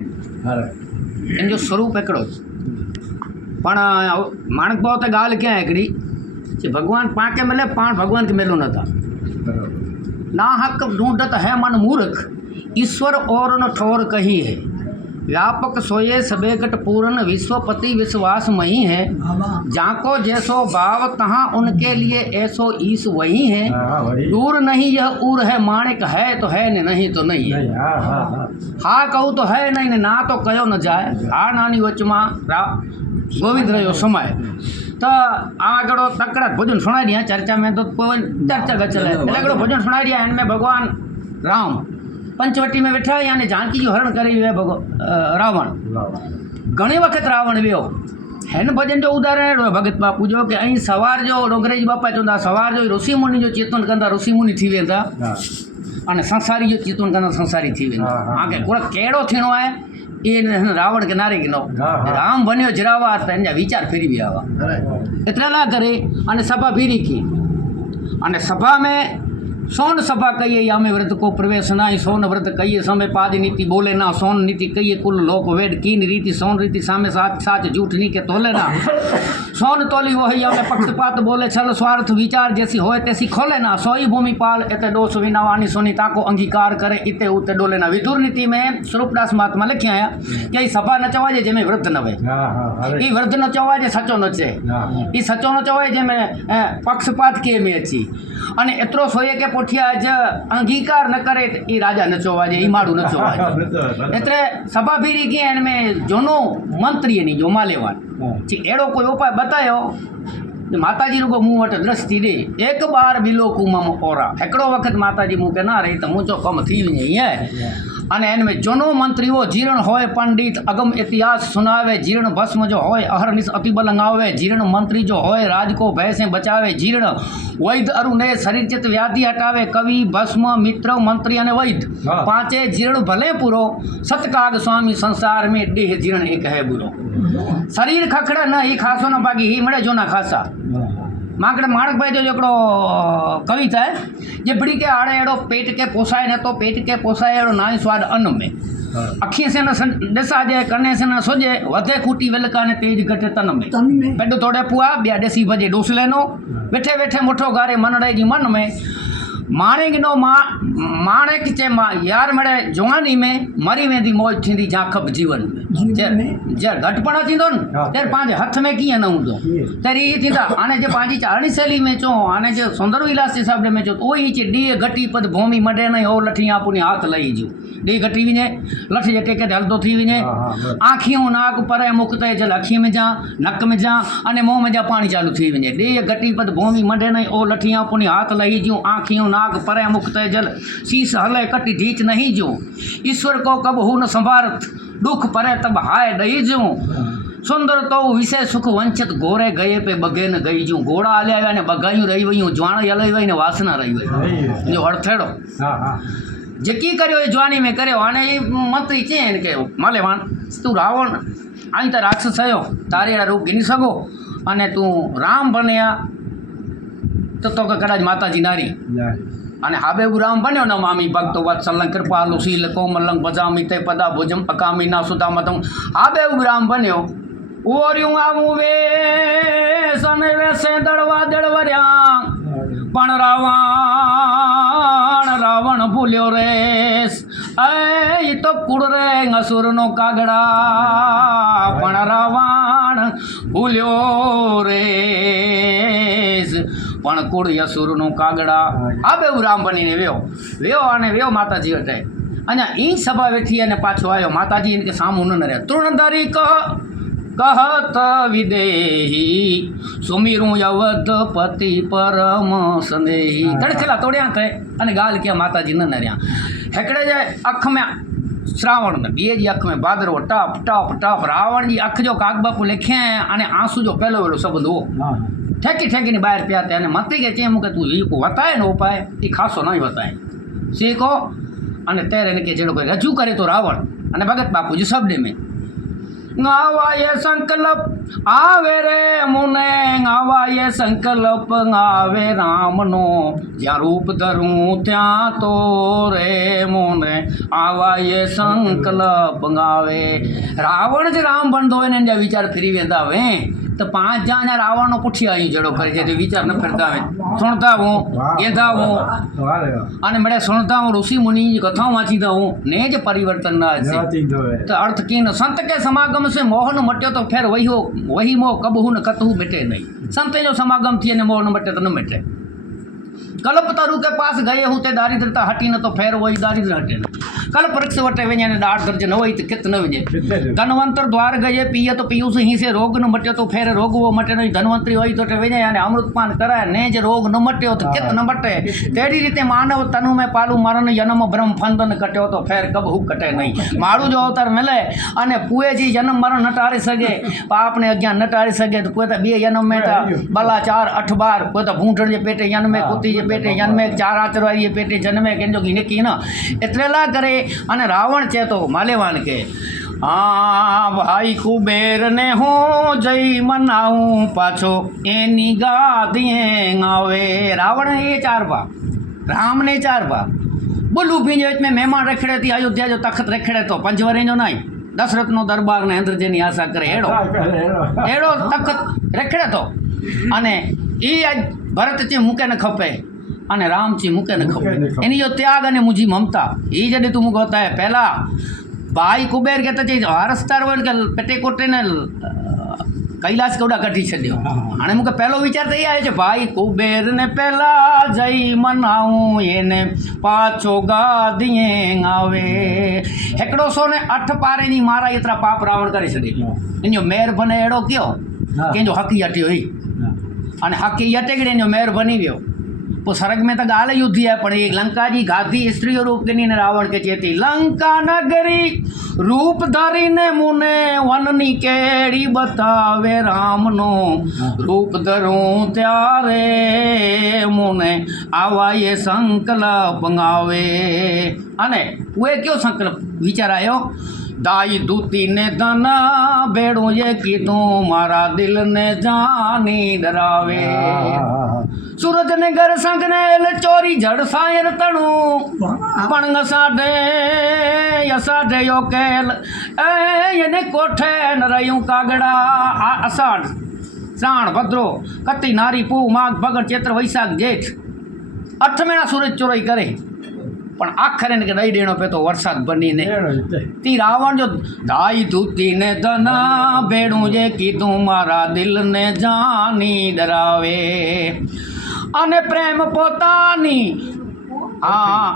इन जो स्वरूप हिकिड़ो पण माणक भाव त ॻाल्हि क्या हिकिड़ी कि भगवान पाण खे मिले पाण भगवान खे मिलो नथा। ना हक ढूंढत है मन मूर्ख ईश्वर और न ठोर कहीं है व्यापक सोये सबेकट पूर्ण विश्वपति विश्वास मही है जाको जैसो भाव तहाँ उनके लिए ऐसो ईश वही है दूर नहीं यह उर है माणिक है तो है न नहीं तो नहीं है हा कहूँ तो है नहीं ना तो कयो न जाए हा नानी वचमा गोविंद रहो समय तो आगड़ो तकड़ा भोजन सुनाई दिया चर्चा में तो कोई चर्चा का चले अगड़ो भोजन सुनाई दिया इनमें भगवान राम पंचवटी में वेठा यानी जानकी जो हरण करी हुए रावण घणी वक्त रावण वियो हिन भजन जो उदाहरण अहिड़ो भगत बापू जो कि ऐं सवार जो अंग्रेज बापा चवंदा सवार जो ऋषि मुनि जो चेतन कंदा ऋषि मुनि थी वेंदा अने संसारी जो चेतन कंदा संसारी थी वेंदा आगे कहिड़ो थियणो आहे ये रावण के नारे गिनो राम बन्यो जरावा त हिन जा वीचार फेरी विया हुआ एतिरा ला करे अने सभा भीरी की अने सभा में सोन सभा कहिए या में व्रत को प्रवेश नाई सोन व्रत कहिए समय पाद नीति बोले ना सोन नीति कहिए कुल लोक वेद कीन रीति सोन रीति सामे साच साच झूठ नी के तोले ना सोन तोली वही या में पक्षपात बोले छल स्वार्थ विचार जैसी होए तैसी खोले ना सोई भूमि पाल इते दोष विनावानी सोनी ताको अंगीकार करे इते उते डोले ना विदुर नीति में स्वरूपदास महात्मा लिखिया आया कि सभा न चवाजे जंहिंमें व्रत न वे ई व्रत न चवाजे सचो न चे ई सचो न चवाए जंहिंमें पक्षपात के में अची अने एतिरो सोए के पोठिया ज अंगीकार न करे ई राजा न चवाजे ई माड़ू न चवाजे एतरे सभा भीरी की इनमें जोनो मंत्री नहीं जो मालेवान ची एड़ो कोई उपाय बतायो माताजी रुगो मुँह वटि दृष्टि ॾे एक बार बिलो कुमम ओरा हिकिड़ो वक़्तु माताजी मूंखे न रही त मुंहिंजो कमु थी वञे ईअं अने इनमें जोनो मंत्री वो जीर्ण होए पंडित अगम इतिहास सुनावे जीर्ण भस्म जो होए अहरनिश अति बल लगावे जीर्ण मंत्री जो होए राज को भय से बचावे जीर्ण वैद्य अरुणे शरीर चित व्याधि हटावे कवि भस्म मित्र मंत्री अने वैद्य पांचे जीर्ण भले पूरो सतकाग स्वामी संसार में देह जीर्ण एक है बुरो शरीर खखड़े न ही खासो न बाकी ही मड़े जो न खासा माकड़े माणक भाई जो हिकिड़ो कविता है जे बड़ी के आड़े अहिड़ो पेट के पोसाए न तो पेट के पोसाए अहिड़ो नाई स्वाद अन्न में अखी से न ॾिसाजे कने से न सोजे वधे खूटी विलका ने तेज घटे तन में पेड तोड़े पुआ ॿिया ॾिसी भजे डोस लेनो वेठे वेठे मुठो गारे मन रहे जी मन में माणे गिनो माणे किचे यार मड़े जवानी में मरी वेंदी मौज थींदी झांखब जीवन में जे घटपण थींदो न तेरे पंहिंजे हथ में कीअं न हूंदो तेरी ई थींदा हाणे जे पंहिंजी चारणी शैली में चओ हाणे जे सुंदर विलास जे शब्द में चओ उहो ई चे ॾींहुं घटी पद भूमि मडे न हो लठी आपुनी हाथ लही जूं ॾींहुं घटी वञे लठ जे टेके ते हलंदो थी वञे आँखियूं नाक परे मुख ते जल अखी में जा नक में जा अने मुंह में जा पाणी चालू थी वञे ॾींहुं घटी पद भूमि मडे न ओ लठी आपुनी हाथ लही जूं आँखियूं नाक परे मुख ते जल शीस हले कटी ढीच नहीं जो ईश्वर को कब हु न संभारत दुख परे तब हाय दई जूं सुंदर तो विषय सुख वंचित गोरे गए पे बगे न गई जूं घोड़ा हलिया ने बगायूं रही वयूं ज्वाण हलाई वई ने वासना रही वई जो हड़थेड़ो जेकी करियो ये जवानी में करियो हाणे ये मंत्री चयनि कयो मालेवान तू रावण आई त राक्षस आयो तारे अहिड़ा रूप गिनी सघो अने तू राम बनिया तो तोखे कदाच माताजी नारी अने हाबेबू राम बन्यो न मामी भक्तो वत्सलं कृपालु शील कोमलं भजामि ते पदा भुजम अकामी ना सुधा मदम हाबेबू राम बन्यो ओरियूं आऊं वे सन वैसे दड़वा दड़वरिया पण रावण भूलियो रेस ऐ तो कुड़ रे असुर नो कागड़ा पण रावण भूलियो रेस पण कुड़ असुर नो कागड़ा हाबेबू राम बनीने वियो अने वियो माताजी वटि अञा ई सभा वेठी अने पाछो आयो माताजी इनके साम्हूं न रहिया तृणधारी कहत विदेही सुमीरूं यवदपति परम संदेही तड़खेला तोड़िया थे अने गाल किया माताजी न रहिया हिकिड़े जे अख में श्रावण न ॿिए जी अख में भादरवो टप टप टप रावण जी अख जो कागबापू लिखे अने आंसू जो पहलो वेलो शब्द हो ठेकी ठेकी ॿाहिरि पिया थे अने मंत्री खे चई मूंखे तूं हीउ को वताए न उपाय ई खासो न ई वताए सीखो अने तेरे इनके जहिड़ो कोई रजू करे तो रावण अने भगत बापू जी शब्द में ગાવાય સંકલ્પ આવે રે મુને, ગાવાય સંકલ્પ આવે રામનો, જ્યાં રૂપ ધરું ત્યાં તો રે મુને આવાય સંકલ્પ ગાવે. રાવણ જ રામ બનતો હોય ને જ્યાં વિચાર ફેરી વેંદા આવે તો 5 જ્યાં રાવણનો પુઠી આવી જડો કરે છે વિચાર ન ફેરતા આવે. સુણતા હું ગેધા હું અને મેળે સુણતા હું ઋષિ મુનિ કથાઓ વાંચીતા હું ને જ પરિવર્તન ના છે. તો અર્થ कीन संत के समागम से मोहन मट्यो तो फिर वही मोह कबहू न कतहू मिटे नहीं. संत जो समागम थी ने मोह न मटे तो न मिटे. कल्प तरु के पास गए हूँ ते दारिद्रता हटी न तो फेर वही दारिद्र हटे न. कल्प वृक्ष वटे वञे ने दाढ़ दर्ज न वही तो कित न वञे. धनवंतर द्वार गए पिय तो पीयूष ही से रोग न मट्यो तो फेर रोग वो मटे नहीं. धनवंतरी वही तो वञे अने अमृतपान कराए ने ज रोग न मट्यो तो कित न मटे. तेड़ी रीते मानव तनु में पालू मरण जन्म ब्रह्म फंदन कट्यो तो फेर कबहू कटे नहीं. मारू जो अवतार मिले अने पुए जी जन्म मरण न टारी सके, पाप ने अज्ञान न टारी सके तो कोई तो 2 जन्म में था भला 4 8 बार, कोई तो भूंठण जे पेटे जन्मे, कुत्ती जे पेटे जन्मे, 4 आचरवाई पेटे जन्मे के जो गिनकी न एतरेला करे. अने रावण चे तो मालेवान के हाँ भाई कुबेर ने हूँ जय मनाऊं पाछो एनी गादिए आवे. रावण ये 4 बा, राम ने 4 बा. बोलू भी में मेहमान रखड़े थी अयोध्या जो तख्त रखड़े तो 5 वरे जो नहीं दशरथ नो दरबार ने इंद्र जेनी आशा करे हेड़ो हेड़ो तख्त रखड़े तो अने ई भरत ची मूके न खपे अने राम ची मूके न खपे. एनी जो त्याग अने मुझी ममता ई जडे तू मूको होता है. पहला भाई कुबेर कहता चाहिए वारसदार हो के पेटे कोटे ने कैलाश कौड़ा कढी छड्यो. हाणे मूंखे पहलो विचार तो ये आयो भाई कुबेर ने पहला जई मनाऊं एने पाछो गादिए आवे. हिकिड़ो 108 पारे जी मारा एतिरा पाप रावण करे छॾे. इनजो मेर बने अहिड़ो कयो कंहिंजो हक़ ई हटियो हुई अने हक़ ई हटे करे इनजो मेर बनी वियो. पोइ स्वर्ग में त ॻाल्हि ई उथी आहे पर ये लंका जी गादी स्त्रीअ रूप ॾिनी ने रावण खे चए थी लंका नगरी रूप धरी ने मुने वननी कहिड़ी बतावे रामनो रूप धरूं त्यारे मुने आवा ये संकल्प गावे. अने उहे कयो संकल्प वीचार आयो दाई दूती ने धन बेड़ो ये कीधूं मारा दिल ने जानी डरावे. सूरज ने घर संग ने चोरी जड़ सायर तणु पणंग साडे यसाडे यो केल ये कोठे न रयूं कागड़ा अषाढ़ श्रावण भद्रो कती नारी पू माघ भगड़ चैत्र वैशाख जेठ 8 महीना सूरज चोरी करे पण आखिर ने दई देनो पे तो वरसाद बनी ने. ती रावण जो दाई दूती ने धना बेड़ू जे कीधूं मारा दिल ने जानी डरावे. अने प्रेम पोतानी हाँ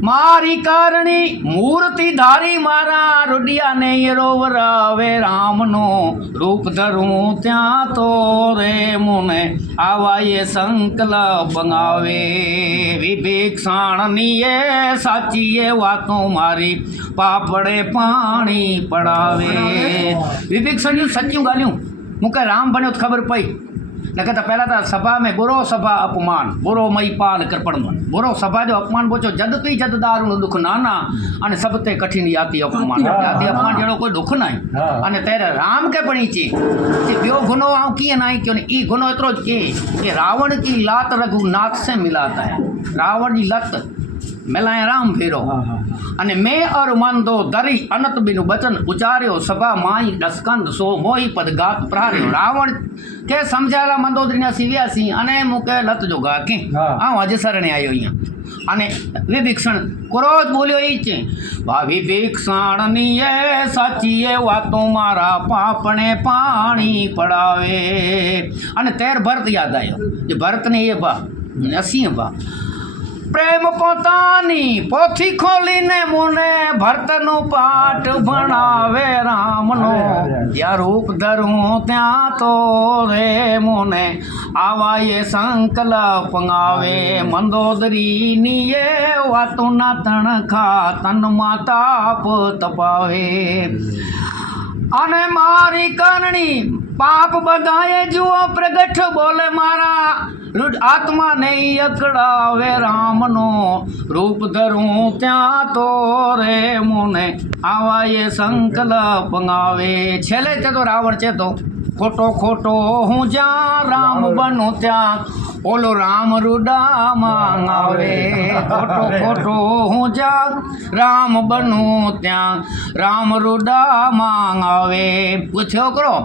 मारी कारणी मूर्ति धारी मारा रुडिया ने ये रोवरावे रामनो रूप धरूं त्या तो रे मुने आवा ये संकल्प गावे. विभीषण ये साची ये वातों मारी पापड़े पानी पड़ावे. विभीषण जूं सच्चियूं ॻाल्हियूं मूंखे राम बन्यो तो ख़बर पई. न त पहला तो सभा में बुरो सभा अपमान बुरो मई पाल कृपण मन. बुरो सभा जो अपमान पहुचो जद तुई जद दारू दुख नाना अने सब ते कठिन याति अपमान याति अपमान जहिड़ो कोई दुख नाहे. अने तेरे राम के पण ची ॿियो गुनो आऊं कीअं नाहे क्यों ई गुनो एतिरो ज कि रावण की लात रघुनाथ से मिलाता है. रावण जी लत मिलाए राम फेरो अने मैं और मन दो दरी अनत बिनु बचन उचार्यो सभा माई दस्कंद सो मोही पद गात प्रहार्यो. रावण के समझायला मंदोदरी ना सीव्यासी अने मूंखे लत जो गा के आऊं अज सरणे आयो अहियां. अने विभीषण क्रोध बोलियो ई चे भा विभीषण नी ये साची ये वातों मारा पापणे पाणी पड़ावे. अने तेर भरत याद आयो जे भरत ने ये बा असी बा प्रेम पोतानी पोथी खोली ने मुने भरत नो पाठ भणावे रामनो या रूप धरूं त्या तो रे मुने आवा ये संकल्प गावे. मंदोदरी नी ये वातों ना तण खा तन माताप तपावे. अने मारी करणी पाप बधाए जुओ प्रगट बोले मारा આત્મા નહીં અકળાવે રામનો રૂપ ધરું ત્યાં તો રે મુને આવા એ સંકલ્પ આવે. છેલ્લે તે તો રાવણ છે તો ખોટો ખોટો હું જ્યાં રામ બનું ત્યાં ઓલો રામ રૂડામાં આવે. ખોટો ખોટો હું જ્યાં રામ બનું ત્યાં રામ રૂડામાં આવે. પૂછ્યો કરો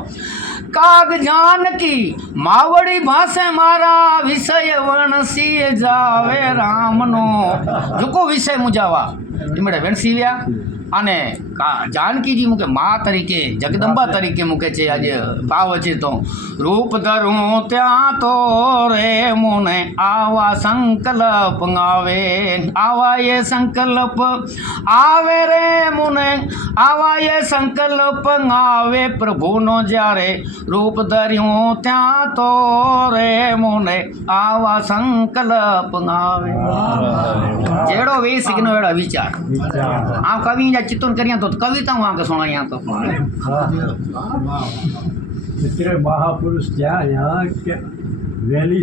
કાગ જાનકી માવડી ભાષે મારા વિષય વણસી જાવે રામનો જોકો વિષય મુજાવા એમણે વણસી વ્યા અને જાનકીજી મૂકે મા તરીકે જગદંબા તરીકે મૂકે છે આજે ભાવ છે તો રૂપ ધરું ત્યાં તો રે મુને આવા સંકલ્પ આવે. આવા એ સંકલ્પ આવે રે મુને આવા એ સંકલ્પ આવે પ્રભુનો જ્યારે રૂપ ધર્યું ત્યાં તો રે મુને આવા સંકલ્પ આવે. જેડો વે સિગ્નો એડો વિચાર આ કવિ चित्तून करिया तो कविता वहाँ के सुना यहाँ तो महापुरुष क्या यहाँ के वैली